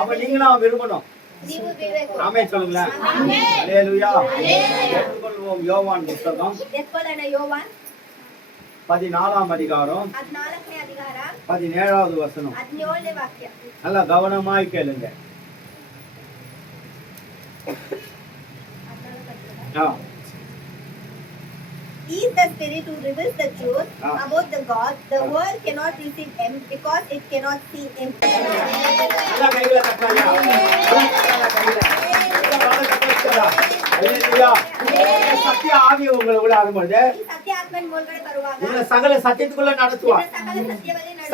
அப்ப நீங்களும் விரும்பணும். ஆமென் சொல்லுங்களேன். அல்லேலூயா. எடுத்துக்கொள்வோம் யோவான் புத்தகம் 14ஆம் அதிகாரம் 17வது வசனம். நல்லா கவனமாய் கேளுங்க. He is the Spirit who reveals the truth about the God. The world cannot receive him because it cannot see him. சத்திய ஆவி உங்களுக்குள்ள வரும்போது சகல சத்தியத்துக்குள்ள நடத்துவார்.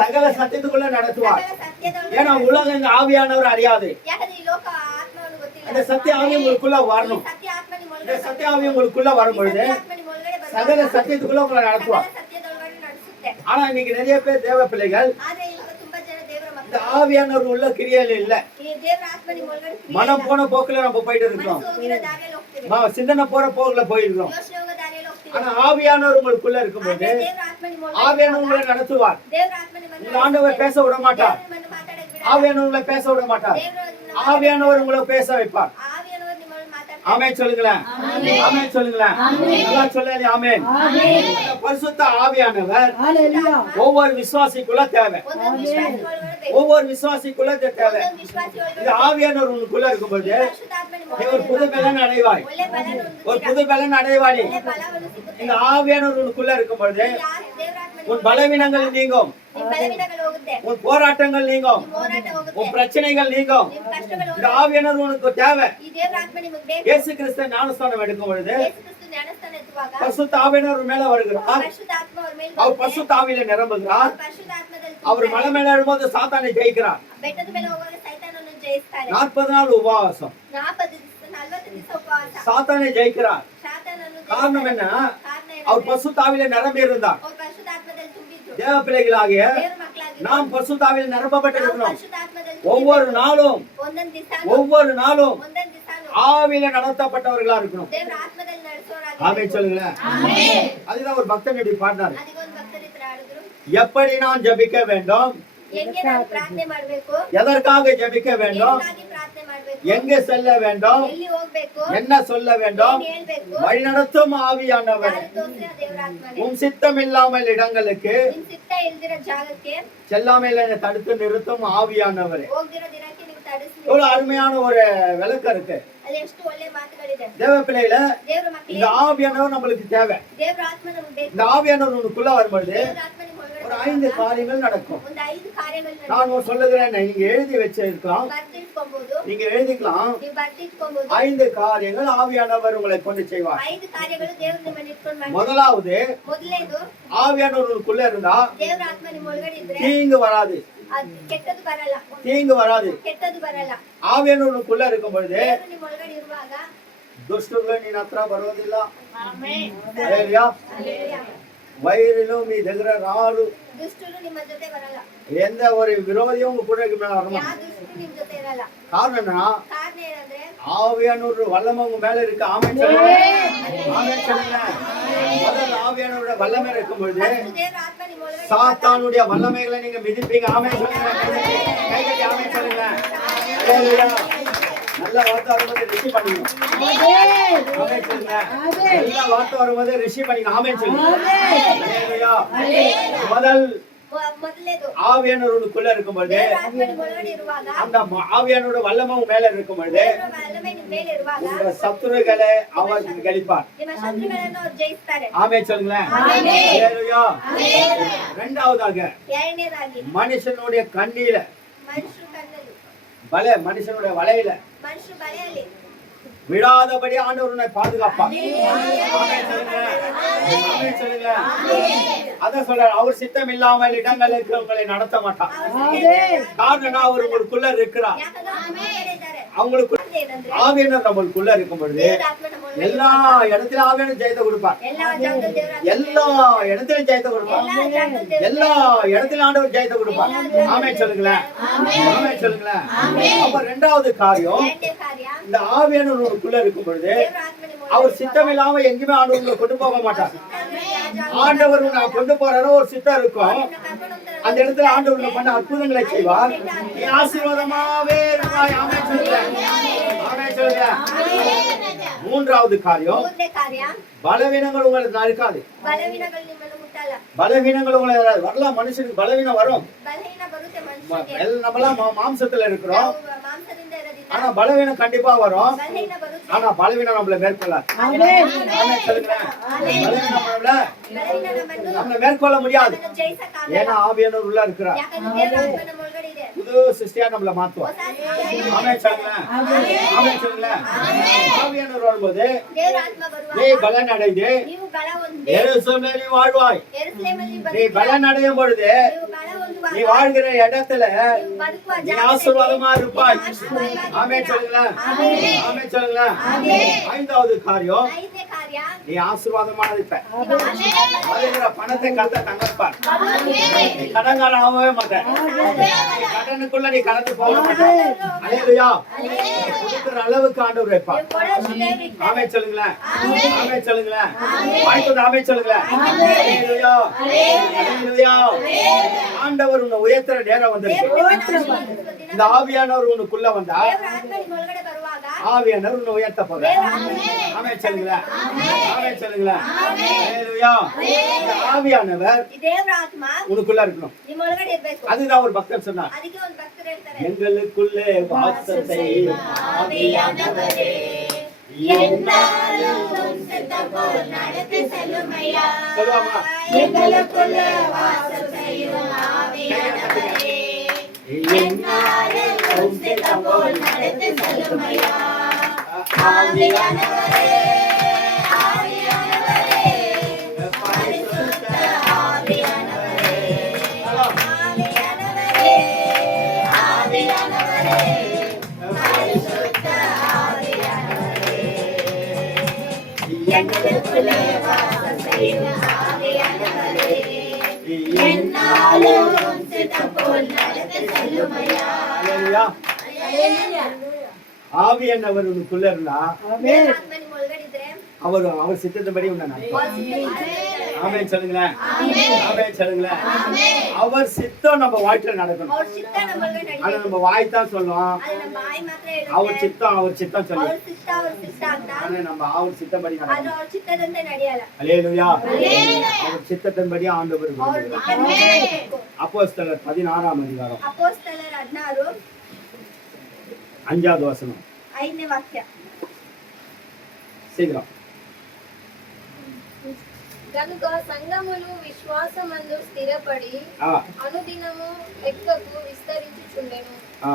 சகல சத்தியத்துக்குள்ள நடத்துவார். ஏன்னா உலகம் இந்த ஆவியானவர் அறியாது. அந்த சத்திய ஆவி உங்களுக்குள்ள வரணும். இந்த சத்திய ஆவி உங்களுக்குள்ள வரும்பொழுது சகல சத்தியத்துக்குள்ள உங்களை நடத்துவார். ஆனா இன்னைக்கு நிறைய பேர் தேவ பிள்ளைகள் இந்த ஆவியானவர் உள்ள கிரியையில இல்ல. மனம் போன போக்குல நம்ம போயிட்டு இருக்கோம். சிந்தனை போற போக்குல போயிருக்கோம். ஆனா ஆவியானவர் உங்களுக்குள்ள இருக்கும்போது ஆவியானவர் உங்களை நடத்துவார். ஆண்டவர் பேச விட மாட்டார். ஆவியானவர் உங்களை பேச விட மாட்டார். ஆவியானவர் உங்களை பேச வைப்பார். ஆமென் சொல்லுங்களேன். ஆமென் சொல்லுங்களேன். நல்லா சொல்லுங்க. ஆமென். பரிசுத்த ஆவியானவர் ஒவ்வொரு விசுவாசிக்குள்ள தேவை. ஒவ்வொரு விசுவாசிக்குள்ள தேவை. இந்த ஆவியானவர் உங்களுக்குள்ள இருக்கும்போது ஒரு புது பலன் அடைவாய். ஒரு புது பலன் அடைவாய். இந்த ஆவியானவர் உங்களுக்குள்ள இருக்கும்போது உன் பலவீனங்கள் நீங்கும். உன் போராட்டங்கள் நீங்கும். உன் பிரச்சனைகள் நீங்கும். இந்த ஆவியானவர் உனக்கு தேவை. இயேசு கிறிஸ்து ஞானஸ்நானம் எடுக்கும் பொழுது பரிசுத்த ஆவியானவர் மேல வருகிறார். அவர் பரிசுத்த ஆவியில நிரம்புகிறார். அவர் மலை மேல எழும்போது சாத்தானை ஜெயிக்கிறார். 40 நாள் உபவாசம் சாத்தானை ஜெயிக்கிறார். காரணம் என்ன? அவர் பரிசுத்த ஆவியில நிரம்பி இருந்தார். தேவ பிள்ளைகளாகிய நாம் பரிசுத்த ஆவியில நிரப்பப்பட்டிருக்கிறோம். ஒவ்வொரு நாளும் ஆவியில நடத்தப்பட்டவர்களா இருக்கணும். ஆமென் சொல்லுங்களேன். அதுதான் ஒரு பக்தன் எப்படி பாடினார். எப்படி நான் ஜெபிக்க வேண்டும், எதற்காக ஜெபிக்க வேண்டும், எங்க செல்ல வேண்டும், என்ன சொல்ல வேண்டும், வழிநடத்தும் ஆவியானவர் உன் சித்தம் இல்லாமல் இடங்களுக்கு செல்லாமல் என்னை தடுத்து நிறுத்தும் ஆவியானவர். ஒரு அருமையான ஒரு விளக்கம் இருக்கு. தேவ பிள்ளையில இந்த ஆவியானவர் நம்மளுக்கு தேவை. இந்த ஆவியானவர் உனக்குள்ள வரும்போது ஒரு 5 காரியங்கள் நடக்கும். நான் சொல்லுகிறேன், நீங்க எழுதி வச்சிருக்கலாம், நீங்க எழுதிக்கலாம். 5 காரியங்கள் ஆவியானவர் உங்களை கொண்டு செய்வார். முதலாவது, ஆவியானவர் உனக்குள்ள இருந்தா தீங்கு வராது. தீங்கு வராது. ஆவியானவர் உனக்குள்ள இருக்கும் பொழுது ದುಷ್ಟರುಗಳು ನಿನ್ನ ಹತ್ರ ಬರೋದಿಲ್ಲ. ವೈರಿಲು మీ దగ్గర రారు. దుష్టులు ನಿಮ್ಮ ಜೊತೆ ಬರಲ್ಲ. ಎಂದ ஒரு ವಿರೋಧಿಯೂ ಕೂಡ வரணும். ಯಾವ ದುಷ್ಟರು ನಿಮ್ಮ ಜೊತೆ ಇರಲ್ಲ. ಕಾರಣ ಏನಂದ್ರೆ ஆவியானவர் வல்லமை உங்க மேல இருக்கு. ஆமென் சொல்லுங்க. ஆமென் சொல்லுங்க. முதல்ல ஆவியானவரோட வல்லமை இருக்கும் பொழுது சாத்தானுடைய வல்லமைகளை நீங்க மிதிப்பீங்க. ஆமென் சொல்லுங்க. கை கட்டி ஆமென் சொல்லுங்க. ஹalleluya. நல்ல வார்த்தை வரும்போது ரிசீவ் பண்ணுங்க. ஆமென் சொல்லுங்க. நல்ல வார்த்தை வரும்போது ரிசீவ் பண்ணுங்க. ஆமென் சொல்லுங்க. ஹalleluya. முதல்லேது ஆவியானவர் உனக்குள்ள இருக்கும்போது அந்த ஆவியானவரோட வல்லமை மேல இருக்கும்போது உங்க சத்துருக்களை அவர் கழிப்பார். ஆமென் சொல்லுங்களேன். ஹalleluya. இரண்டாவதாக மனுஷனுடைய கண்ணில மனுஷனுடைய வலையில விடாதபடி ஆண்டவர் உன்னை பாதுகாப்பார். அத சொல்ற அவர் சித்தம் இல்லாமல் இடங்களுக்கு உங்களை நடத்த மாட்டார். காரணம் அவர் உங்களுக்குள்ள இருக்கிறார். அவங்களுக்கு ஆவியானவர் நம்மளுக்குள்ள இருக்கும் பொழுது எல்லா இடத்திலும் ஆவியானவர் ஜெயத்தை கொடுப்பார். எல்லா இடத்திலும் ஜெயத்தை கொடுப்பார். எல்லா இடத்திலும் ஆண்டவர் ஜெயத்தை கொடுப்பார். ஆமென் சொல்லுங்களேன். ஆமென் சொல்லுங்களேன். அப்ப இரண்டாவது காரியம், இந்த ஆவியானவர் உங்களுக்குள்ள இருக்கும் பொழுது அவர் சித்தம் இல்லாம எங்கேயுமே ஆண்டவர் கொண்டு போக மாட்டார். ஆண்டவர் நான் கொண்டு போறேன்னு ஒரு சித்தம் இருக்கும். அந்த இடத்துல ஆண்டவர் உன்னை பண்ண அற்புதங்களை செய்வார். நீ ஆசீர்வாதமாவே இருப்பாய். ஆமென் சொல்லுங்க. ஆமென் சொல்லுங்க. மூன்றாவது காரியம், ಮೂರನೇ ಕಾರ್ಯ, பலவீனங்கள் உங்களுக்கு நறுக்காது. ಬಲಹೀನಗಳು ನಿಮ್ಮನ್ನು ಮುಟ್ಟಲ್ಲ. பலவீனங்கள் உங்களை வரலாம். மனுஷனுக்கு பலவீனம் வரும். ಬಲಹೀನ ಬರುತ್ತೆ ಮನುಷ್ಯನಿಗೆ. நம்மளாம் மாம்சத்துல இருக்கிறோம். ನಾವು ಮಾಂಸದಿಂದ ಇರೋದ್ರಿಂದ ஆனா பலவீனம் கண்டிப்பா வரும். ಬಲಹೀನ ಬರುತ್ತೆ. ஆனா பலவீனம் நம்மள மேற்கொள்ளாது. ஆமென் சொல்லுங்க. பலவீனம் நம்மள மேற்கொள்ள முடியாது. ನಮ್ಮನ್ನು ಜಯಿಸಕ್ಕಾಗಲ್ಲ. ஏன்னா ஆவியானவர் உள்ள இருக்கிறார். ಯಾಕಂದ್ರೆ ದೇವರ ಆತ್ಮ ನಮ್ಮ ಒಳಗಡೆ ಇದೆ. புது சிருஷ்டியா நம்மள மாத்துவார். ಹೊಸ ಸೃಷ್ಟಿಯಾಗಿ ஆமென் சொல்லுங்க. ஆமென் சொல்லுங்க. ஆவியானவர் வரும்போது ದೇವರ ಆತ್ಮ ಬರುವಾಗ நீ பலன் அடைந்து ನೀವು ಬಲ ಹೊಂದಿ எருசலேமில் நீ வாழ்வாய். ಯೆರೂಸಲೇಮಲ್ಲಿ நீ ಬರುತ್ತೀರಾ. பலன் அடையும் பொழுது ನೀವು ಬಲ ಹೊಂದುವಾಗ நீ வாழ்கிற இடத்துல ನೀವು ಬದುಕುವ நீ ಜಾಗದಲ್ಲಿ ஆசீர்வாதமா இருப்பாய். ಆಶೀರ್ವಾದವಾಗಿ ஆமென் சொல்லுங்க. ஆமென். ஆமென் சொல்லுங்க. ஐந்தாவது காரியம், ಐದನೇ ಕಾರ್ಯ, நீ ஆசீர்வாதமா இருப்ப. ನೀವು ಆಶೀರ್ವಾದ வருகிற பணத்தை கத்த தங்கப்பார். நீ கடன்காரன் ஆகவே மாட்டேன். கடனுக்குள்ள நீ கடந்து போக மாட்டேன். அல்லேலூயா. கொடுக்கிற அளவுக்கு ஆண்டவர் வைப்பார். ನೀವು ಕೊಡೋಷ್ಟು ದೇವರು ಇರ್ತಾರೆ. ஆமென் சொல்லுங்களேன். ஆமென் சொல்லுங்களேன். வாய்ப்பு ஆமென் சொல்லுங்களேன். அல்லேலூயா. அல்லேலூயா. ஆண்டவர் உன்னை உயர்த்துற நேரம் வந்திருக்கு. ದೇವರ ಆಶೀರ್ವಾದ ದಿನ இந்த ஆவியானவர் உனக்குள்ள வந்தா ದೇವರ ಆತ್ಮ ನಿಮ್ಮ ಒಳಗಡೆ ಬರುವಾಗ ஆவியானவர் உன்னை உயர்த்த போறார். ದೇವರ ಆತ್ಮ ஆமென் சொல்லுங்களேன். ஆமென் சொல்லுங்களேன். அல்லேலூயா. இந்த ஆவியானவர் ಈ ದೇವರ ಆತ್ಮ உனக்குள்ள இருக்கணும். ನಿಮ್ಮ ಒಳಗಡೆ ಇರ್ಬೇಕು. அதுதான் ஒரு பக்தர் சொன்னார். ಅದಕ್ಕೆ ಒಂದು ಭಕ್ತರು ಹೇಳ್ತಾರೆ, எங்களுக்குள்ளே வாசம் செய்யும் ஆவியானவரே, என்னாலும் உம் சித்தம் போல் நடத்தி செல்லுமையா. சொல்லுவாமா? எங்களுக்குள்ளே வாசம் செய்யும் ஆவியானவரே, என்னாலும் உம் சித்தம் போல் நடத்தி செல்லுமையா. ஆவியானவரே, ஆவியானவரே, பரிசுத்த ஆவியானவரே, ஆவியானவரே, ஆவியானவரே, பரிசுத்த ஆவியானவரே, எங்களுக்குள்ளே வாசம் செய்யும் ஆவியானவரே, என்னாலும் உம் சித்தம் போல் நடத்தி செல்லுமையா. அல்லேலூயா. ஆவியானவர் உனக்குள்ள இருந்தா ದೇವರ ಆತ್ಮ ನಿಮ್ಮ ಒಳಗಡೆ ಇದ್ರೆ அவர் சித்தத்தின்படி உன்னை நடத்துவார். ஆமென் சொல்லுங்களேன். ஆமென் சொல்லுங்களேன். அவர் சித்தம் நம்ம வாழ்க்கையில நடக்கணும். ಅವ್ರ ಚಿತ್ತ ನಮ್ಮ ಒಳಗಡೆ ஆனா ನಡೀಬೇಕು. நம்ம வாய் தான் சொல்லும் ಅದು ನಮ್ಮ ಬಾಯಿ ಮಾತ್ರ அவர் ಹೇಳುತ್ತೆ. சித்தம் சொல்லி. ಅವ್ರ ಚಿತ್ತ ಅಂತ. ஆனா நம்ம அவர் சித்தப்படி ಆದ್ರೆ நடக்கணும். ಅವ್ರ ಚಿತ್ತದಂತೆ ನಡೆಯಲ್ಲ. அல்லேலூயா. அவர் சித்தத்தின்படி ஆண்டவர் ಅವ್ರ விரும்புகிறார். ಚಿತ್ತದಂತೆ ನಡೀಬೇಕು. அப்போஸ்தலர் 16ஆம் அதிகாரம் ಅಪೊಸ್ತಲರ 16 5வது வசனம். 5ನೇ ವಾಕ್ಯ. சீக்கிரம். కనుక సంఘములు విశ్వాసమందు స్థిరపడి ஆ అనుదినము లెక్కకు విస్తరించుచుండెను. ஆ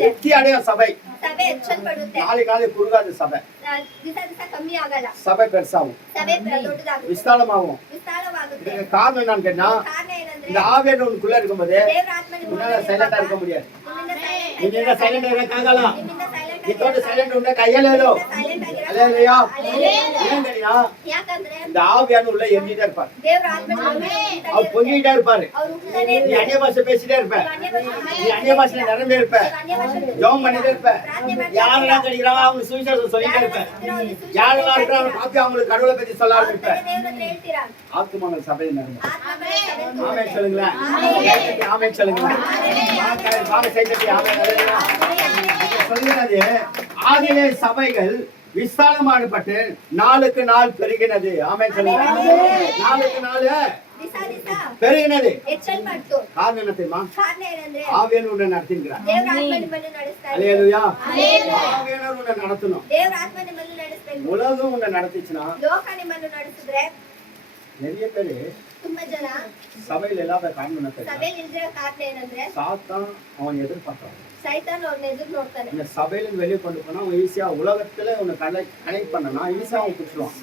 வெற்றி அடைய சபை ಸಭೆ ಹೆಚ್ಚಲ್ಪಡುತ್ತೆ. நாளை குறுகாது சபை. ದಿವಸ ದಿವಸ ಕಮ್ಮಿ ಆಗಲ್ಲ. சபை பெருசாகும், ಸಭೆ ದೊಡ್ಡದಾಗುತ್ತೆ, விஸ்தாலமாகும். ವಿಸ್ತಾರವಾಗುತ್ತೆ. இதுக்கு காரணம் என்னன்னு கேட்டா, ಕಾರಣ ಏನಂದ್ರೆ இந்த ஆவியானவர் உனக்குள்ள இருக்கும்போது ದೇವರ ಆತ್ಮ ನಿಮ್ಮ உன்னால ಒಳಗಡೆ சைலண்டா ಇರುವಾಗ இருக்க முடியாது. ನಿಮ್ಮಿಂದ நீ சைலண்டா இருக்காகல. ನಿಮ್ಮಿಂದ silent நீ தோட்ட சைலண்ட் உன்ன கையலேலோ. silent ಆಗಿರಲ್ಲ. அல்லேலூயா. Hallelujah. ஏன் தெரியுமா? ಯಾಕಂದ್ರೆ இந்த ஆவியானவர் உள்ள எரிஞ்சிட்டே இருப்பார். ದೇವರ ಆತ್ಮ ನಿಮ್ಮ ಒಳಗಡೆ ಇರ್ತಾನೆ அவர் ಇರುತ್ತೆ. பொங்கிட்டே இருப்பாரு. ಅವ್ರು ಹುಟ್ಟುತ್ತಾನೆ நீ ಇರ್ತಾರೆ. அந்நிய பாஷை பேசிட்டே இருப்ப. ಅನ್ಯ ಭಾಷೆ நீ அந்நிய பாஷையில நிரம்பி இருப்ப. ಅನ್ಯ ಭಾಷೆ ஜெபம் பண்ணிட்டே இருப்ப. யாரெல்லாம் கிடைக்கிறாங்க அவங்க சுவிசேஷம் சொல்லிட்டே இருப்ப. யாரெல்லாம் இருக்கிறாங்க பாப்பி அவங்களுக்கு கடவுளை பத்தி சொல்ல ஆரம்பிப்ப. ದೇವರ ಹತ್ರ ಹೇಳ್ತೀರಾ. ஆத்துமங்கள் சபையில் நிரம்பும். ಆತ್ಮಗಳೇ ಸಭೆಗೆ ஆமென் சொல்லுங்களேன். ஆமென் சொல்லுங்களேன். வாங்க செய்தி ஆமென். அல்லேலூயா. சொல்லுகிறது ஆதியிலே சபைகள் விஸ்தாலமானப்பட்டு நாளுக்கு நாள் பெருகினது. ஆமென் சொல்லுங்க. நாளுக்கு நாள் ದಿವಸ ದಿವಸ பெருகினது. ಹೆಚ್ಚಲ್ಪಟ್ಟು. காரணம் என்ன தெரியுமா? ಕಾರಣ ಏನಂದ್ರೆ ஆவியானவர் உன்னை நடத்துகிறார். ದೇವರ ಆತ್ಮ ನಿಮ್ಮನ್ನು ನಡೆಸ್ತಾ ಇದೆ. அல்லேலூயா. ஆவியானவர் உன்னை நடத்தணும். ದೇವರ ಆತ್ಮ ನಿಮ್ಮನ್ನು ನಡೆಸಬೇಕು. உலகம் உன்னை நடத்திச்சுன்னா ಲೋಕ ನಿಮ್ಮನ್ನು ನಡೆಸಿದ್ರೆ நிறைய பேரு ತುಂಬಾ ಜನ சபையில இல்லாத காரணம் என்ன தெரியுமா? ಸಭೆಯಲ್ಲಿ ಇಲ್ದಿರೋ ಕಾರಣ ಏನಂದ್ರೆ சாத்தான் அவன் எதிர்பார்த்தான். ಸೈತಾನ್ ಅವ್ರನ್ನ ಎದುರು ನೋಡ್ತಾನೆ. இந்த சபையில வெளியே கொண்டு போனா அவன் ஈஸியா உலகத்துல உன்னை கனெக்ட் பண்ணனா ஈஸியா அவன் பிடிச்சிடுவான்.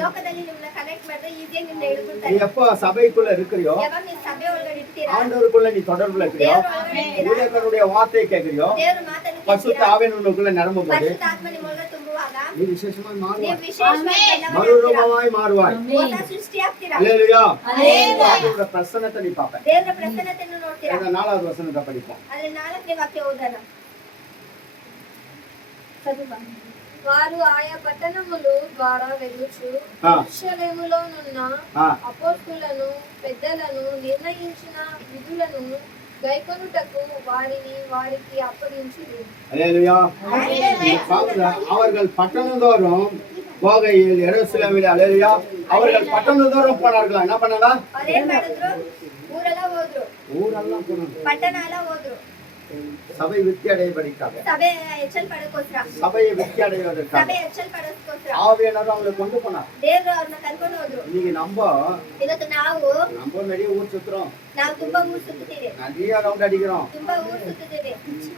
ಲೋಕದಲ್ಲಿ ನಿಮ್ಮನ್ನ ಕನೆಕ್ಟ್ ಮಾಡಿದ್ರೆ ಈಸಿಯಾಗಿ ನಿಮ್ಮನ್ನ நீ ಹಿಡಿದುಬಿಡ್ತಾನೆ. எப்போ சபைக்குள்ள இருக்கிறியோ, ಯಾವಾಗ ನೀವು ಸಭೆ ಒಳಗಡೆ ಇರ್ತೀರಾ, ஆண்டவருக்குள்ள நீ தொடர்புல இருக்கிறியோ, ದೇವರ ಒಳಗಡೆ ಇರ್ತೀರಾ, ஊழியர்களுடைய வார்த்தையை கேட்கிறியோ, ದೇವರ ಮಾತನ್ನು பசுத்த ಕೇಳ್ತೀರಾ, ஆவியின் உனக்குள்ள நிரம்பும் போது ಪರಿಶುದ್ಧ ಆತ್ಮ ನಿಮ್ಮ ಒಳಗಡೆ ತುಂಬುವಾಗ நீ விசேஷமா ನೀವು மாறுவாய். ವಿಶೇಷವಾಗಿ ಎಲ್ಲವನ್ನೂ ಆಗ್ತೀರಾ. மறுரூபமாய் மாறுவாய். ಹೊಸ ಸೃಷ್ಟಿ ಆಗ್ತೀರಾ. அல்லேலூயா. ஆண்டவருடைய பிரசன்னத்தை நீ பாப்ப. ದೇವರ ಪ್ರಸನ್ನತೆಯನ್ನು ನೋಡ್ತೀರಾ. இந்த 4வது வசனத்தை படிப்போம். ಅದ್ರ 4ನೇ ವಾಕ್ಯ ಓದೋಣ. ಸದುಪ వారు ఆయా పట్టణములు ద్వారా వెళ్ళుచు ఆ. యెరూషలేములోనున్న ఆ. అపోస్తలులను పెద్దలను నిర్ణయించిన విధులను గైకొనుటకు వారికి అప్పగించిరి. அல்லேலூயா. அவர்கள் பட்டணந்தோறும் போகையில் எருசலேமிலே அல்லேலூயா அவர்கள் பட்டணந்தோறும் போனார்களா? என்ன பண்ணாங்க? ಅವ್ರೇನ್ ಮಾಡಿದ್ರು? ಊರೆಲ್ಲ ಹೋದ್ರು, ஊரெல்லாம் போனாங்க. ಪಟ್ಟಣ ಎಲ್ಲ ಹೋದ್ರು. சபை விருத்தி அடையபடிக்காக, ಸಭೆ ಎಚ್ಚಲ್ಪಡೋಕೋಸ್ಕರ, சபையை விருத்தி அடைவதற்காக ಸಭೆ ಎಚ್ಚಲ್ಪಡೋಕೋಸ್ಕರ ஆவியானவர் அவங்களை கொண்டு போனார். ದೇವ್ರು ಅವ್ರನ್ನ ಕರ್ಕೊಂಡು ಹೋದ್ರು. இன்னைக்கு நம்ம ಇವತ್ತು ನಾವು நிறைய ஊர் சுத்துறோம், ತುಂಬಾ ಊರ್ ಸುತ್ತೀವಿ, நிறைய ரவுண்ட் அடிக்கிறோம். ತುಂಬಾ ಊರ್ ಸುತ್ತಿದ್ದೀವಿ.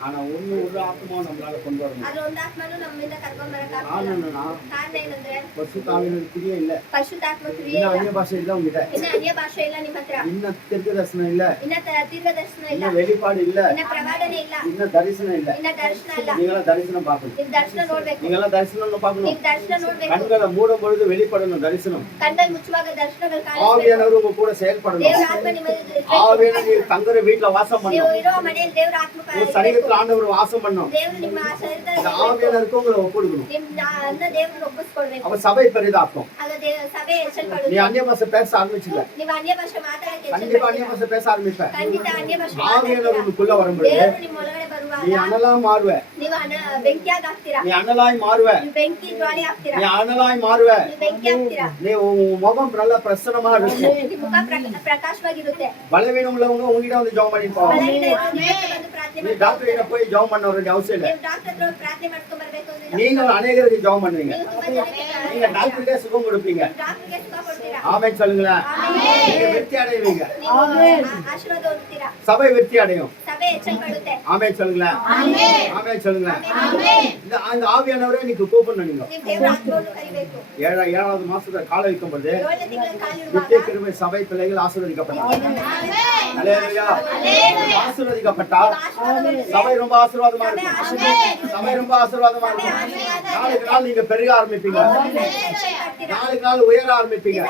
ஆனா ஒரு ஆத்மாவும் நம்மளால கொண்டு வர முடியும். ಆದ್ರೆ ಒಂದ್ ಆತ್ಮನು ನಮ್ಮಿಂದ ಕರ್ಕೊಂಡ್ ಬರಕ್ ಆಗ್ತಿಲ್ಲ. காரணம்னா ಕಾರಣ ಏನಂದ್ರೆ பரிசுத்தாவியின் கிரியை இல்ல, ಪರಿಶುದ್ಧಾತ್ಮ ಕ್ರಿಯೆ இன்னும் ಇಲ್ಲ, அந்நிய பாஷை இல்ல உங்ககிட்ட, ಇನ್ನ ಅನ್ಯ ಭಾಷೆ ಇಲ್ಲ ನಿಮ್ಮ ಹತ್ರ, இன்னும் தீர்க்க தரிசனம் இல்ல, ಇನ್ನ ದೀರ್ಘದರ್ಶನ ಇಲ್ಲ, இன்னும் வெளிப்பாடு இல்ல, ಇನ್ನ ಪ್ರವಾದನೆ ಇಲ್ಲ, இன்னும் தரிசனம் இல்ல. ಇನ್ನ ದರ್ಶನ ಇಲ್ಲ. நீங்களாம் தரிசனம் பார்க்கணும், ನೀವ್ ದರ್ಶನ ನೋಡ್ಬೇಕು, நீங்களாம் தரிசனம் பார்க்கணும். ನೀವ್ ದರ್ಶನ ನೋಡ್ಬೇಕು. கண்களை மூடும் பொழுது வெளிப்படணும் தரிசனம். ಕಣ್ಣಲ್ಲಿ ಮುಚ್ಚುವಾಗ ದರ್ಶನಗಳು ಕಾಣಿಸ್ಬೇಕು. ஆவியானவர் உங்க கூட செயல்படணும். ದೇವರ ಆತ್ಮ ನಿಮ್ಮ ಜೊತೆ ಇರ್ಬೇಕು. ஆவியானவர் நீங்க தங்குற வீட்டுல வாசம் ನೀವು பண்ணணும். ಇರೋ ಮನೆಯಲ್ಲಿ ದೇವರ ಆತ್ಮ உங்க சரீரத்துல ஆண்டவர் வாசம் பண்ணணும். ದೇವರು ನಿಮ್ಮ ಶರೀರದಲ್ಲಿ இந்த ஆவியானவருக்கு உங்களை ஒப்புடுக்கணும். ಅನ್ನ ದೇವ್ರನ್ನ ಒಪ್ಪಿಸ್ಕೊಡ್ಬೇಕು. அவ சபை பெரிதாக்கும். ಆಗ ಸಭೆ நீ ಎಚ್ಚಲ್ಪಡುತ್ತೆ. அந்நிய பாஷை பேச ஆரம்பிச்சுல, ನೀವು ಅನ್ಯ ಭಾಷೆ ಮಾತಾಡಕ್ಕೆ கண்டிப்பா அந்நிய ಎಚ್ಚಲ್ಪಡ್ತೀರಾ. பாஷை பேச ஆரம்பிப்ப. ಖಂಡಿತ ಅನ್ಯ ಭಾಷೆ ஆவியானவர் ಮಾತಾಡ್ತೀರಾ. உங்களுக்குள்ள வரும்போது ದೇವರು ನಿಮ್ಮ ಒಳಗಡೆ ಬರುವಾಗ நீ அனலா மாறுவ, ನೀವು ಬೆಂಕಿಯಾಗಿ ಆಗ್ತೀರಾ. நீ அனலாய் மாறுவ, ನೀವು ಬೆಂಕಿ ಜ್ವಾಲೆ ಆಗ್ತೀರಾ. நீ அனலாய் மாறுவ. ನೀವು ಬೆಂಕಿ ಆಗ್ತೀರಾ. நீ உன் முகம் நல்ல பிரசன்னமா இருக்கும். ನಿಮ್ಮ ಮುಖ ಪ್ರಕಾಶವಾಗಿರುತ್ತೆ. பலவீனம் உள்ளவங்க உங்ககிட்ட வந்து ஜெபம் பண்ணிட்டு போவாங்க. ಬಲಹೀನ ಇರೋರು ನಿಮ್ಮ ಹತ್ರ ಬಂದು ಪ್ರಾರ್ಥನೆ நீ டாக்டர் கிட்ட போய் ஜெபம் பண்ண வேண்டிய அவசியம் இல்ல. ನೀವು ಡಾಕ್ಟರ್ ಹತ್ರ ಹೋಗಿ ಪ್ರಾರ್ಥನೆ ಮಾಡ್ಕೊಂಡ್ ಬರ್ಬೇಕು ಅಂದ್ರೆ நீங்க அநேகருக்கு ஜெபம் பண்ணுவீங்க. ನೀವು ತುಂಬಾ ಜನಕ್ಕೆ நீங்க டாக்டர்கிட்ட சுகம் கொடுப்பீங்க. ಡಾಕ್ಟರ್ಗೆ ಸುಖ ಕೊಡ್ತೀರಾ. ஆமென் சொல்லுங்களேன். நீங்க வெற்றி அடைவீங்க. ನೀವು ಆಶೀರ್ವಾದ ಹೊಂದುತ್ತೀರಾ. சபை வெற்றி அடையும். ಸಭೆ ಎಚ್ಚಲ್ಪಡುತ್ತೆ. ஆமென் சொல்லுங்களேன். ஆமென் சொல்லுங்களேன். அந்த ஆவியானவரை இன்னைக்கு கூப்பிடணும். நீங்க ನೀವು ದೇವರ ಆತ್ಮವನ್ನು ಕರಿಬೇಕು. ஏழாவது மாசத்துல கால வைக்கும் பொழுது 7 ತಿಂಗಳ ಕಾಲಿರುವಾಗ நித்திய கிருபை சபை பிள்ளைகள் ஆசீர்வதிக்கப்பட்டாங்க. அல்லேலூயா. ஆசீர்வதிக்கப்பட்டால் சபை ரொம்ப ஆசீர்வாதமா இருக்கும். சபை ரொம்ப ஆசீர்வாதமா இருக்கும். நாளுக்கு நாள் நீங்க பெருக ஆரம்பிப்பீங்க. நாளுக்கு நாள் உயர ஆரம்பிப்பீங்க.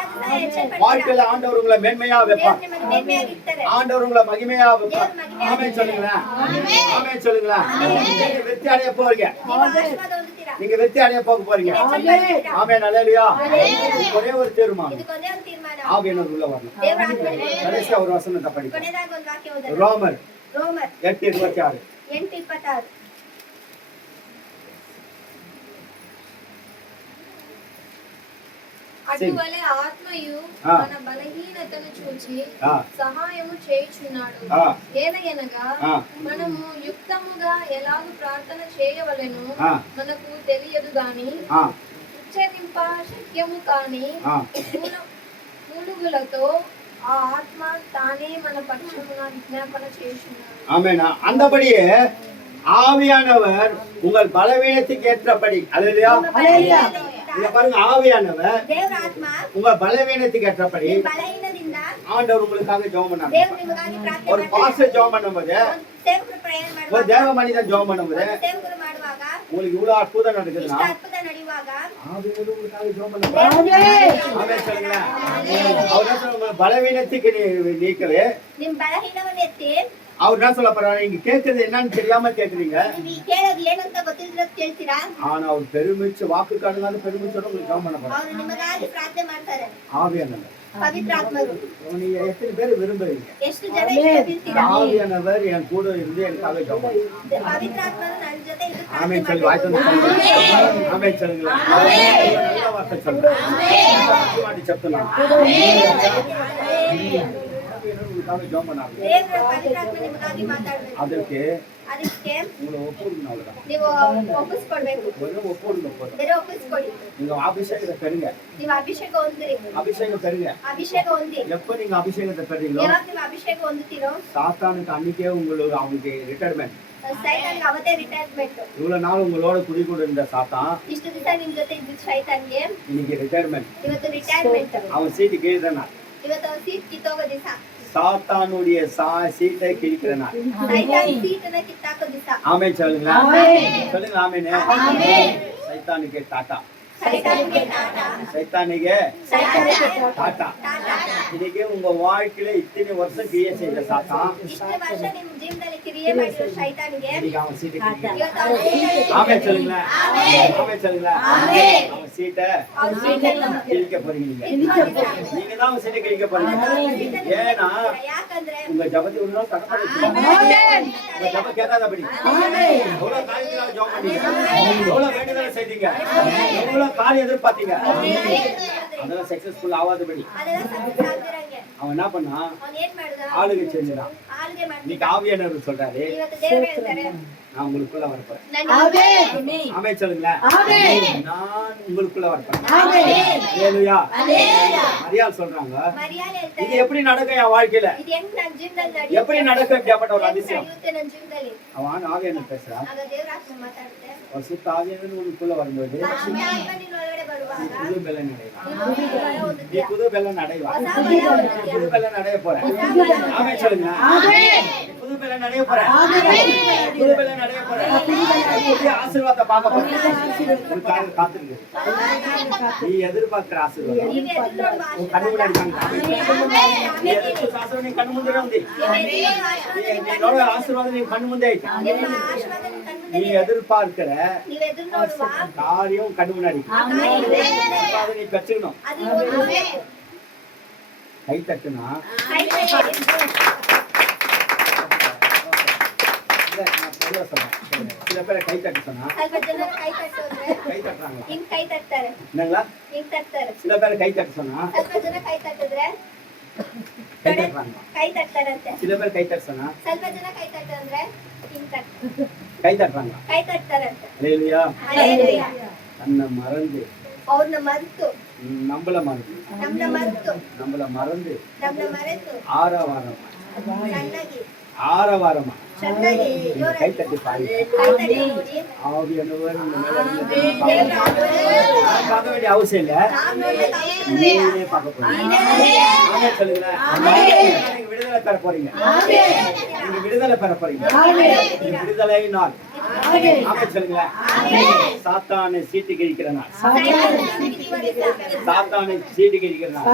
வாழ்க்கையில ஆண்டவர் உங்களை மேன்மையா வைப்பார். ಮೇನ್ಮೆಯಾಗಿರ್ತಾರೆ. ஆண்டவர் உங்களை மகிமையா வைப்பார். ஆமென் சொல்லுங்களேன். ஆமென் சொல்லுங்களேன். நீங்க வெற்றி அடைய போறீங்க. ನೀವು ಆಶೀರ್ವಾದ ಹೊಂದುತ್ತೀರಾ. நீங்க வெற்றி அடைய போக போறீங்க. ஆமென் அல்லேலூயா. ஒரே ஒரு தீர்மானம், ಇದಕ್ಕೊಂದೇ ಒಂದು ತೀರ್ಮಾನ. ஆவியானவர் உள்ள வரணும். ದೇವರ ಆತ್ಮನೇ கடைசியா ஒரு வசனத்தை படிப்போம். ಕೊನೆಯದಾಗಿ ಒಂದು ವಾಕ್ಯ ಓದೋಣ. ரோமர் ರೋಮರ್ 8:26. 8:26. అటువలే ఆత్మయు ఆ. మన బలహీనతను చూచి ఆ. సహాయము చేయుచున్నాడు. ఆ. ఏలయనగా ఆ. మనము యుక్తముగా ఎలాగ ప్రార్థన చేయవలెను ఆ. మనకు తెలియదు గాని ஆ, ఉచ్చరింప శక్యము కాని ஆ. మూలుగులతో ఆ ఆత్మ తానే మన పక్షమున విజ్ఞాపన చేయుచున్నాడు. ஆமென். அந்தபடியே ஆவியானவர் உங்கள் பலவீனத்துக்கு ஏற்றபடி அல்லேலூயா. இங்க பாருங்க, ஆவியானவர் ದೇವರ ಆತ್ಮ உங்க பலவீனத்துக்கு ஏற்றபடி ನಿಮ್ಮ ಬಲಹೀನದಿಂದ ஆண்டவர் உங்களுக்காக ஜெபம் பண்ணார். ದೇವರು ನಿಮಗಾಗಿ ಪ್ರಾರ್ಥನೆ ஒரு ಮಾಡ್ತಾರೆ. பாஸ்டர் ஜெபம் பண்ணும்போது, ಒಂದು ಸೇವಕರು ಪ್ರಯಾಣ ஒரு ಮಾಡುವಾಗ, தேவ மனிதன் ஜெபம் பண்ணும்போது ಒಂದು ಸೇವಕರು ಮಾಡುವಾಗ, உங்களுக்கு இவ்வளவு அற்புதம் ಇಷ್ಟ நடக்குதுன்னா ಅದ್ಭುತ ನಡೆಯುವಾಗ ஆவியானவர் உங்களுக்காக ஜெபம் பண்ணுவார். ஆமென் சொல்லுங்களேன். அவர் என்ன சொல்றாரு? பலவீனத்துக்கு நீக்கவே ನಿಮ್ ಬಲಹೀನವನ್ನು ಎತ್ತಿ அவர் என்ன சொல்ல போறாரு? நீங்க கேட்கறது என்னன்னு தெரியாம கேக்குறீங்க. ನೀವು ಕೇಳೋದು ಏನಂತ ಗೊತ್ತಿಲ್ಲದ ಕೇಳ್ತೀರಾ. ஆனா அவர் பெருமிச்சு வாக்கு காரணால பெருமிச்சோட உங்களுக்கு ஜெபம் பண்ண போறாரு. ಅವರು ನಿಮಗಾಗಿ ಪ್ರಾರ್ಥನೆ ಮಾಡ್ತಾರೆ. ஆவியானவர் ಪವಿತ್ರ ಆತ್ಮರು நீங்க எத்தனை பேர் விரும்புறீங்க? ಎಷ್ಟು ಜನ ಇಷ್ಟಪಡ್ತೀರಾ. ஆவியானவர் என் கூட இருந்து எனக்காக ஜெபம் பண்ணுவார். ಪವಿತ್ರ ಆತ್ಮರು ನನ್ನ ಜೊತೆ ಇದ್ದು ಪ್ರಾರ್ಥನೆ ஆமென் சொல்லி வாய்த்து ಮಾಡ್ಬೇಕು. ஆமென் சொல்லுங்களா. நல்ல வார்த்தை சொல்லுங்க. மாட்டி చెప్తున్నాను. உங்களுக்காக ஜெபம் பண்ணாங்க. ದೇವರ ಪವಿತ್ರ ಆತ್ಮ ನಿಮಗಾಗಿ ಮಾತಾಡ್ಬೇಕು. அதற்கு ಅದಕ್ಕೆ உங்களை ஒப்புடுங்க. அவ்வளவுதான். ನೀವು ಒಪ್ಪಿಸ್ಕೊಡ್ಬೇಕು. வெறும் ஒப்புடுங்க போதும். ಬೇರೆ ಒಪ್ಪಿಸ್ಕೊಡಿ. நீங்க அபிஷேகத்தை பெறுங்க. ನೀವು ಅಭಿಷೇಕ ಹೊಂದಿರಿ. அபிஷேகம் பெறுங்க. ಅಭಿಷೇಕ ಹೊಂದಿ. எப்ப நீங்க அபிஷேகத்தை பெறீங்களோ ಯಾವಾಗ ನೀವು ಅಭಿಷೇಕ ಹೊಂದುತ್ತೀರೋ சாத்தானுக்கு அன்னைக்கே உங்களுக்கு அவங்களுக்கு ரிட்டையர்மெண்ட். ಸೈತಾನ್ಗೆ ಅವತ್ತೇ ರಿಟೈರ್ಮೆಂಟ್. இவ்வளவு நாள் உங்களோட குடிக்கூட இருந்த சாத்தான் ಇಷ್ಟು ದಿವಸ ನಿಮ್ ಜೊತೆ ಇದ್ದ ಸೈತಾನ್ಗೆ இன்னைக்கு ரிட்டையர்மெண்ட். ಇವತ್ತು ರಿಟೈರ್ಮೆಂಟ್. அவன் சீட்டு கீழ்தான். ಇವತ್ತು ಅವ್ರ ಸೀಟ್ ಕಿತ್ತೋಗೋ ದಿವಸ. சாத்தானுடைய சீட்டை கிழிக்கிறேன். ಸೈತಾನ್ ಸೀಟನ್ನ ಕಿತ್ತಾಕೋ ದಿವಸ. ஆமென் சொல்லுங்களா. சொல்லுங்க ஆமென். சைத்தானுக்கு டாட்டா. சைத்தானுக்கு டாடா சைத்தானிಗೆ டாடா. டாடா இன்னைக்கு உங்க வாழ்க்கையில இத்தனை வருஷம் கிரியை செய்த சாத்தான் ಇಷ್ಟು ವರ್ಷ ನಿಮ್ಮ ಜೀವನದಲ್ಲಿ ಕ್ರಿಯೆ ಮಾಡಿರೋ ಶೈತಾನಿಗೆ இன்னைக்கு அவன் சீட்டை கிழிக்கிறான். ಇವತ್ತು ಅವನ ಜೀವನದಲ್ಲಿ ஆமே சொல்லுங்களேன். ஆமே சொல்லுங்களேன். அவன் சீட்டை ಅವನ ಸೀಟನ್ನು கிழிக்க போறீங்க நீங்க. நீங்க தான் அவன் சீட்டை கிழிக்க போறீங்க. ஏன்னா ಯಾಕಂದ್ರೆ உங்க ஜபத்தை ஒரு நாள் தடை பண்ணி உங்க ஜபம் கேட்காதபடி எவ்வளவு காரியத்தினால ஜெபம் பண்ணீங்க, எவ்வளவு வேண்டுதலை செய்தீங்க, எவ்வளவு காரியம் எதிர்பார்த்தீங்க, அதெல்லாம் சக்சஸ்ஃபுல் ஆகாதபடி ಅದೆಲ್ಲ ಸಕ್ಸಸ್ ಆಗ್ತಿರಂಗೆ அவன் என்ன பண்ணா ಅವನು ಏನ್ ಮಾಡ್ದ ஆளுகை செஞ்சிடான். ಆಳ್ಗೆ ಮಾಡ್ದ இன்னைக்கு ஆவியானவர் சொல்றாரு, ಇವತ್ತು ದೇವರು ಹೇಳ್ತಾರೆ நான் உங்களுக்குள்ள வரப்போறேன். ನಾನು ஆமென் சொல்லுங்களேன். நான் உங்களுக்குள்ள வரப்போறேன். ஹalleluya. மரியாள் சொல்றாங்க, ಮರಿಯಾಲ್ இது ಹೇಳ್ತಾರೆ எப்படி நடக்கும் என் வாழ்க்கையில, ಇದು ಹೆಂಗ್ ನನ್ನ ಜೀವನದಲ್ಲಿ எப்படி ನಡೆಯುತ್ತೆ நடக்கும் அப்படிப்பட்ட ஒரு ಹೆಂಗ್ அதிசயம். ನಡೆಯುತ್ತೆ ನನ್ನ ಜೀವನದಲ್ಲಿ அவன் ஆவியானவர் பேசுறா, ಆಗ ದೇವರ ಆತ್ಮ ಮಾತಾಡುತ್ತೆ பரிசுத்த ஆவியானவர் உங்களுக்குள்ள வரும்போது ಆತ್ಮ ನಿನ್ನ ಒಳಗಡೆ ಬರುವಾಗ புது பலன் அடைவான். ನೀನು ಹೊಸ ಬಲ நீ ಹೊಂದುತ್ತೀಯ புது பலன் அடைவான். ಹೊಸ ಬಲ ಹೊಂದುತ್ತೀಯ புது பலன் அடைய போறேன். ஆமென் சொல்லுங்க. புது பலன் அடைய போறேன். புது பலன் அடைய போறேன். புதிய ஆசீர்வாதத்தை பார்க்க போறேன். உனக்காக காத்திருக்கு. நீ எதிர்பார்க்கிற ஆசீர்வாதம் ನೀವು ಎದುರು ನೋಡುವ உன் கண்ணு முன்னாடி காமிக்கிறேன். நீ எதிர்பார்க்கிற ஆசீர்வாதம் நீ கண்ணு ಮುಂದೆ ఉంది. நீ ನೋಡೋ ஆசீர்வாதம் நீ ಕಣ್ಣು ಮುಂದೆ ಐತೆ. ನಿಮ್ಮ ಆಶೀರ್ವಾದ ನಿಮ್ಮ ಕಣ್ಣು நீ ಮುಂದೆ எதிர்பார்க்கிற ನೀವು ಎದುರು ನೋಡುವ காரியம் கண்ணு முன்னாடி அதை நீ பெற்றுக்கணும். ಅದು ಹೊಂದಬೇಕು. கை தட்டுனா ಕೈ ತಟ್ಟಿ. இல்ல, நான் பொதுவா சொல்றேன். சில பேரை கை தட்ட சொன்னா ಸ್ವಲ್ಪ ಜನ ಕೈ ತಟ್ಟೋದ್ರೆ கை தட்டுறாங்க. ಹಿಂಗ್ ಕೈ ತಟ್ತಾರೆ என்னங்களா? ಹಿಂಗ್ ತಟ್ತಾರೆ சில பேரை கை தட்ட சொன்னா ಸ್ವಲ್ಪ ಜನ ಕೈ ತಟ್ಟಿದ್ರೆ கை தட்டுறாங்க. ಕೈ ತಟ್ತಾರಂತೆ சில பேர் கை தட்ட சொன்னா ಸ್ವಲ್ಪ ಜನ ಕೈ ತಟ್ಟಂದ್ರೆ ಹಿಂಗ್ கை தட்டுறாங்க. ಕೈ ತಟ್ತಾರಂತೆ ஹalleluya. ಹಲ್ಲೆಲೂಯಾ. தன்னை மறந்து ಅವ್ರನ್ನ ಮರೆತು நம்மள மறந்து ನಮ್ನ ಮರೆತು நம்மள மறந்து ನಮ್ನ ಮರೆತು ஆரவாரமா ಚೆನ್ನಾಗಿ ஆரவாரமா ಚೆನ್ನಾಗಿ நீங்க ಜೋರಾಗಿ கை தட்டி பாருங்க. ಕೈ ತಟ್ಟಿ ನೋಡಿ ஆவியானவர் உங்க மேல இருந்து ದೇವ್ರ ಆಶೀರ್ವಾದ. நான் பார்க்க வேண்டிய அவசியம் இல்ல. ನಾವ್ ನೋಡ್ಬೇಕು ಅವಶ್ಯಕತೆ ಇಲ್ಲ. நீங்களே பார்க்க போறீங்க. ನೀನೇ ஆமென் சொல்லுங்க. நீங்க விடுதலை பெற போறீங்க. நீங்க விடுதலை பெற போறீங்க. இது விடுதலை நாள். ஆமென் சொல்லுங்க. சாத்தானை சீட்டு கிழிக்கிற நாள். சாத்தானை சீட்டு கிழிக்கிற நாள்.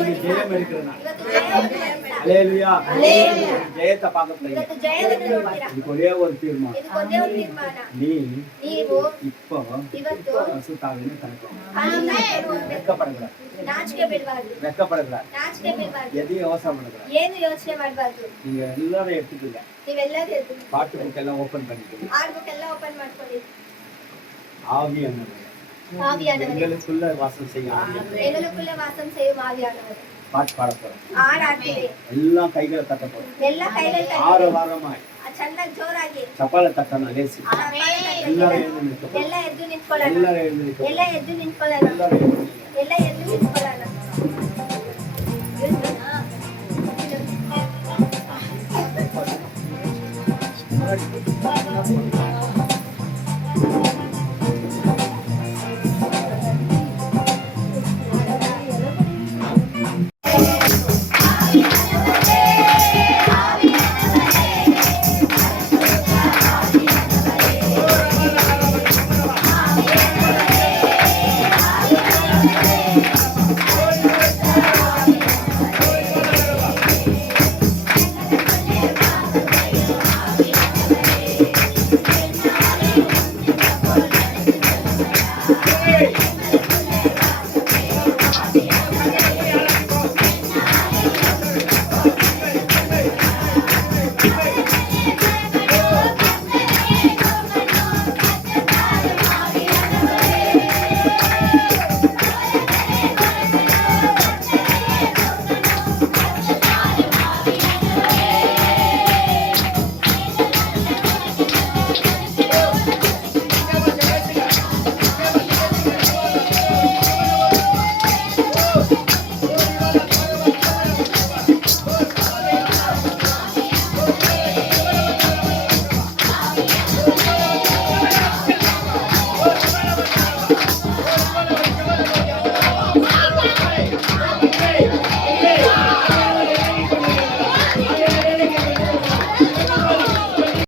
இது ஜெயம் இருக்கிற நாள். ಇವತ್ತು ಜಯವನ್ನು ஹalleluya. ஜெயத்தை பார்க்க போறீங்க. ಇವತ್ತು ಜಯವನ್ನು ನೋಡ್ತೀರಾ. இதுக்கு ஒரே ஒரு தீர்மானம். ಇದಕ್ಕೊಂದೇ ಒಂದು ತೀರ್ಮಾನ. நீ ನೀವು இப்போ ಇವತ್ತು பரிசுத்தாவியை தனக்கு ಆನಂದವನ್ನು ಹೊಂದಬೇಕು. வெட்கப்படக்கூடாது. ನಾಚಿಕೆ ಬಿಡಬಾರ್ದು. வெட்கப்படக்கூடாது. ನಾಚಿಕೆ ಬಿಡಬಾರ್ದು. எதையும் யோசனை பண்ணக்கூடாது. ಏನು ಯೋಚನೆ ಮಾಡಬಾರ್ದು. நீங்க எல்லாரும் எடுத்துக்கங்க. ನೀವೆಲ್ಲರೂ ಎದ್ದು பாட்டு புக் எல்லாம் ஓபன் பண்ணிக்கோங்க. ಆಡ್ಬುಕ್ ಎಲ್ಲ ಓಪನ್ ಮಾಡ್ಕೊಳ್ಳಿ. ஆவியானவர் ஆவியானவரே எங்களுக்குள்ள வாசம் செய்ய ஆவியானவர். எங்களுக்குள்ள வாசம் செய்யும் ஆவியானவர் பாட்டு பாட போறோம். ஆடாಡ್ತೀವಿ. எல்லாம் கைகளை தட்ட போறோம். ಎಲ್ಲ ಕೈಯಲ್ಲಿ ஆறு ತಟ್ಟಿ வாரமாய் ಚೆನ್ನಾಗಿ ಜೋರಾಗಿ ಚಪ್ಪಾಳೆ ತಟ್ಟನ ಲೇಸಿ ಎಲ್ಲರೂ ಎದ್ದು ನಿಂತ್ಕೊಳ್ಳಿ. ಎಲ್ಲ ಎದ್ದು ನಿಂತ್ಕೊಳ್ಳೋಣ. ಎಲ್ಲರೂ ಎದ್ದು ನಿಂತ್ಕೊಳ್ಳಿ. ಎಲ್ಲ ಎದ್ದು ನಿಂತ್ಕೊಳ್ಳೋಣ. ಎಲ್ಲರೂ ಎದ್ದು ನಿಂತ್ಕೊಳ್ಳಿ. ಎಲ್ಲ ಎದ್ದು ನಿಂತ್ಕೊಳ್ಳೋಣ. Thank you.